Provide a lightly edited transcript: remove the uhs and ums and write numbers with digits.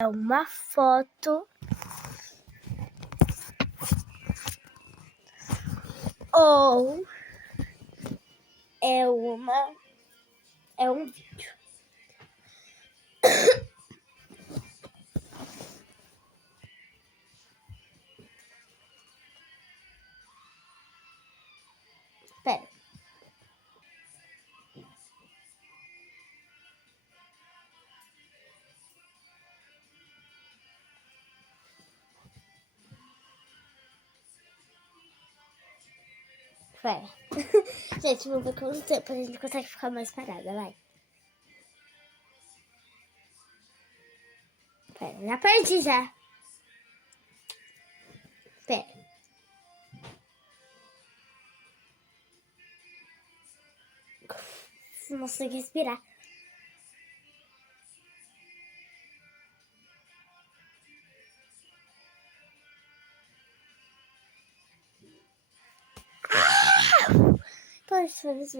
É uma foto ou é um vídeo. Pera. Pera. Gente, vamos ver quanto tempo a gente consegue ficar mais parada, vai. Pera, já perdi já. Pera. Não consigo respirar. Pois, foi isso.